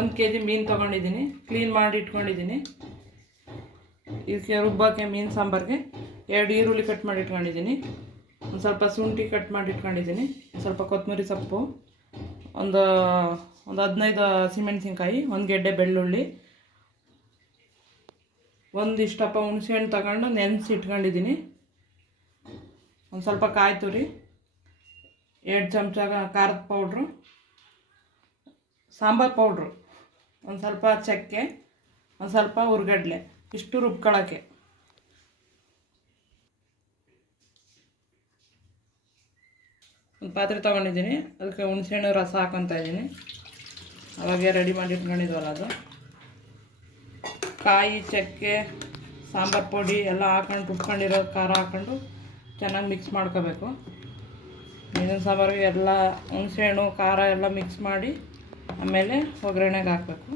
1 kg ಮೀನು ತೊಗೊಂಡಿದ್ದೀನಿ, clean ಮಾಡಿ ಇಟ್ಕೊಂಡಿದ್ದೀನಿ. ಇದಕ್ಕೆ ರುಬ್ಬಕ್ಕೆ ಮೀನು ಸಾಂಬಾರಿಗೆ 2 ಈರುಳ್ಳಿ ಕಟ್ ಮಾಡಿ ಇಟ್ಕೊಂಡಿದ್ದೀನಿ, ಒಂದು ಸ್ವಲ್ಪ ಶುಂಠಿ ಕಟ್ ಮಾಡಿ ಇಟ್ಕೊಂಡಿದ್ದೀನಿ, ಸ್ವಲ್ಪ ಕೊತ್ತಂಬರಿ ಸೊಪ್ಪು, ಒಂದು 15 ಹಸಿಮೆಣಸಿನ್ಕಾಯಿ, 1 ಗೆಡ್ಡೆ ಬೆಳ್ಳುಳ್ಳಿ, ಒಂದಿಷ್ಟಪ್ಪ ಹುಣಸೆಹಣ್ಣು ತಗೊಂಡು ನೆನೆಸಿ ಇಟ್ಕೊಂಡಿದ್ದೀನಿ, ಒಂದು ಸ್ವಲ್ಪ ಕಾಯಿ ತುರಿ, 2 ಚಮಚ ಖಾರದ ಪೌಡ್ರು, ಸಾಂಬಾರು ಪೌಡ್ರು, ಒಂದು ಸ್ವಲ್ಪ ಚಕ್ಕೆ, ಒಂದು ಸ್ವಲ್ಪ ಹುರ್ಗಡ್ಲೆ, ಇಷ್ಟು ರುಬ್ಕೊಳ್ಳೋಕ್ಕೆ. ಒಂದು ಪಾತ್ರೆ ತೊಗೊಂಡಿದ್ದೀನಿ, ಅದಕ್ಕೆ ಹುಣಸೆಹಣ್ಣು ರಸ ಹಾಕ್ಕೊತಾ ಇದ್ದೀನಿ. ಅವಾಗೆ ರೆಡಿ ಮಾಡಿ ಇಟ್ಕೊಂಡಿದ್ವಲ್ಲ ಅದು. ಕಾಯಿ, ಚಕ್ಕೆ, ಸಾಂಬಾರು ಪುಡಿ ಎಲ್ಲ ಹಾಕೊಂಡು ರುಬ್ಕೊಂಡಿರೋ ಖಾರ ಹಾಕ್ಕೊಂಡು ಚೆನ್ನಾಗಿ ಮಿಕ್ಸ್ ಮಾಡ್ಕೋಬೇಕು. ಮೀನಿನ ಸಾಂಬಾರಿಗೆ ಎಲ್ಲ ಹುಣಸೆಹಣ್ಣು ಖಾರ ಎಲ್ಲ ಮಿಕ್ಸ್ ಮಾಡಿ ಆಮೇಲೆ ಒಗ್ಗರಣೆಗೆ ಹಾಕಬೇಕು.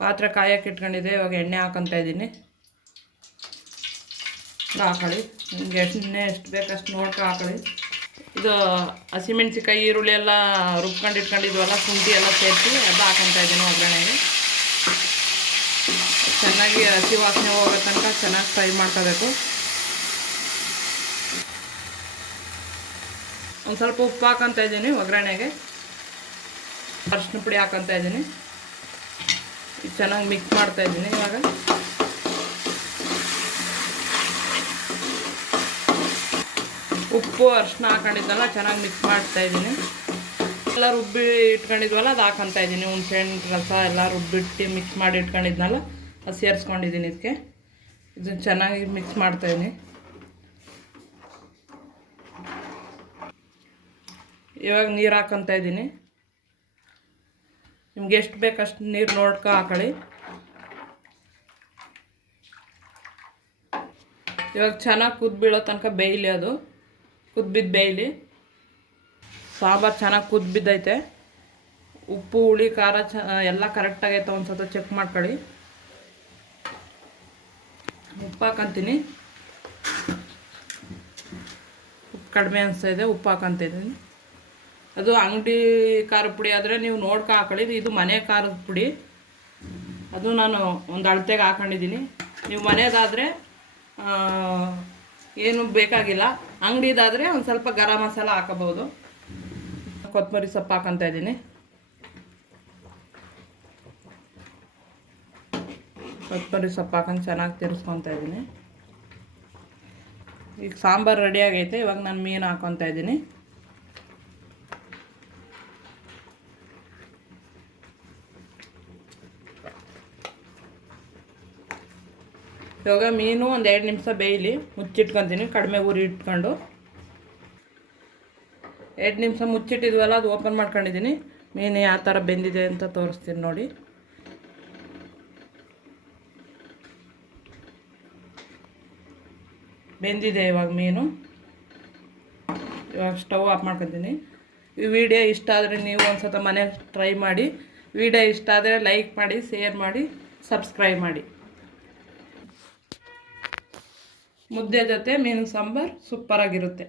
ಪಾತ್ರೆ ಕಾಯಕ್ಕೆ ಇಟ್ಕೊಂಡಿದ್ದೆ, ಇವಾಗ ಎಣ್ಣೆ ಹಾಕೊತಾ ಇದ್ದೀನಿ. ಹಾಕೊಳ್ಳಿ, ನಿಮಗೆ ಎಣ್ಣೆ ಎಷ್ಟು ಬೇಕಷ್ಟು ನೋಡ್ಕೊ ಹಾಕೊಳ್ಳಿ. ಇದು ಹಸಿಮೆಣ್ಸಿಕಾಯಿ, ಈರುಳ್ಳಿ ಎಲ್ಲ ರುಬ್ಕೊಂಡು ಇಟ್ಕೊಂಡಿದ್ವಲ್ಲ, ಶುಂಠಿ ಎಲ್ಲ ಸೇರಿಸಿ ಅದು ಹಾಕೊತಾ ಇದ್ದೀನಿ ಒಗ್ಗರಣೆಗೆ. ಚೆನ್ನಾಗಿ ಹಸಿ ವಾಸನೆ ಹೋಗೋ ತನಕ ಚೆನ್ನಾಗಿ ಫ್ರೈ ಮಾಡ್ಕೋಬೇಕು. ಒಂದು ಸ್ವಲ್ಪ ಉಪ್ಪು ಹಾಕೊತಾ ಇದ್ದೀನಿ ಒಗ್ಗರಣೆಗೆ, ಅರಿಶಿನ ಪುಡಿ ಹಾಕೊತಾ ಇದ್ದೀನಿ. ಇದು ಚೆನ್ನಾಗಿ ಮಿಕ್ಸ್ ಮಾಡ್ತಾ ಇದ್ದೀನಿ. ಇವಾಗ ಉಪ್ಪು ಅರಿಶಿನ ಹಾಕೊಂಡಿದ್ದಲ್ಲ ಚೆನ್ನಾಗಿ ಮಿಕ್ಸ್ ಮಾಡ್ತಾ ಇದ್ದೀನಿ. ಎಲ್ಲ ರುಬ್ಬಿ ಇಟ್ಕೊಂಡಿದ್ವಲ್ಲ ಅದು ಹಾಕೊತಾ ಇದ್ದೀನಿ. ಹುಣಸೆಹಣ್ಣು ರಸ ಎಲ್ಲ ರುಬ್ಬಿಟ್ಟು ಮಿಕ್ಸ್ ಮಾಡಿ ಇಟ್ಕೊಂಡಿದ್ನಲ್ಲ ಅದು ಸೇರಿಸ್ಕೊಂಡಿದ್ದೀನಿ. ಇದಕ್ಕೆ ಇದನ್ನು ಚೆನ್ನಾಗಿ ಮಿಕ್ಸ್ ಮಾಡ್ತಾಯಿದ್ದೀನಿ. ಇವಾಗ ನೀರು ಹಾಕೊತಾ ಇದ್ದೀನಿ. ನಿಮ್ಗೆ ಎಷ್ಟು ಬೇಕಷ್ಟು ನೀರು ನೋಡ್ಕೊ ಹಾಕೊಳ್ಳಿ. ಇವಾಗ ಚೆನ್ನಾಗಿ ಕುದ್ಬೀಳೋ ತನಕ ಬೇಯಲಿ, ಅದು ಕುದ್ಬಿದ್ದು ಬೇಯಲಿ. ಸಾಂಬಾರು ಚೆನ್ನಾಗಿ ಕುದ್ಬಿದ್ದೈತೆ. ಉಪ್ಪು, ಹುಳಿ, ಖಾರ ಎಲ್ಲ ಕರೆಕ್ಟಾಗೈತೆ. ಒಂದು ಸ್ವಲ್ಪ ಚೆಕ್ ಮಾಡ್ಕೊಳ್ಳಿ. ಉಪ್ಪು ಹಾಕೊತೀನಿ. ಉಪ್ಪು ಕಡಿಮೆ ಅನಿಸ್ತಾಯಿದೆ, ಉಪ್ಪು ಹಾಕೊತಿದ್ದೀನಿ. ಅದು ಅಂಗಡಿ ಖಾರದ ಪುಡಿ ಆದರೆ ನೀವು ನೋಡ್ಕೊ ಹಾಕೊಳ್ಳಿ. ಇದು ಮನೆ ಖಾರದ ಪುಡಿ, ಅದು ನಾನು ಒಂದು ಅಳತೆಗೆ ಹಾಕೊಂಡಿದ್ದೀನಿ. ನೀವು ಮನೆಯದಾದರೆ ಏನು ಬೇಕಾಗಿಲ್ಲ, ಅಂಗಡಿದಾದರೆ ಒಂದು ಸ್ವಲ್ಪ ಗರಂ ಮಸಾಲ ಹಾಕೋಬೋದು. ಕೊತ್ತಂಬರಿ ಸೊಪ್ಪು ಹಾಕೊತಾ ಇದ್ದೀನಿ. ಕೊತ್ತಂಬರಿ ಸೊಪ್ಪು ಹಾಕೊಂಡು ಚೆನ್ನಾಗಿ ತಿರ್ಸ್ಕೊತಾ ಇದ್ದೀನಿ. ಈಗ ಸಾಂಬಾರು ರೆಡಿಯಾಗೈತೆ. ಇವಾಗ ನಾನು ಮೀನು ಹಾಕೊತಾ ಇದ್ದೀನಿ. ಇವಾಗ ಮೀನು ಒಂದು 2 ನಿಮಿಷ ಬೇಯಲಿ, ಮುಚ್ಚಿಟ್ಕೊತೀನಿ. ಕಡಿಮೆ ಉರಿ ಇಟ್ಕೊಂಡು 2 ನಿಮಿಷ ಮುಚ್ಚಿಟ್ಟಿದ್ವಲ್ಲ, ಅದು ಓಪನ್ ಮಾಡ್ಕೊಂಡಿದ್ದೀನಿ. ಮೀನು ಯಾವ ಥರ ಬೆಂದಿದೆ ಅಂತ ತೋರಿಸ್ತೀನಿ ನೋಡಿ. ಬೆಂದಿದೆ ಇವಾಗ ಮೀನು. ಇವಾಗ ಸ್ಟವ್ ಆಫ್ ಮಾಡ್ಕೊತೀನಿ. ಈ ವಿಡಿಯೋ ಇಷ್ಟ ಆದರೆ ನೀವು ಒಂದು ಸತ ಮನೆ ಟ್ರೈ ಮಾಡಿ. ವಿಡಿಯೋ ಇಷ್ಟ ಆದರೆ ಲೈಕ್ ಮಾಡಿ, ಶೇರ್ ಮಾಡಿ, ಸಬ್ಸ್ಕ್ರೈಬ್ ಮಾಡಿ. ಮುದ್ದೆ ಜೊತೆ ಮೀನು ಸಾಂಬಾರು ಸೂಪರಾಗಿರುತ್ತೆ.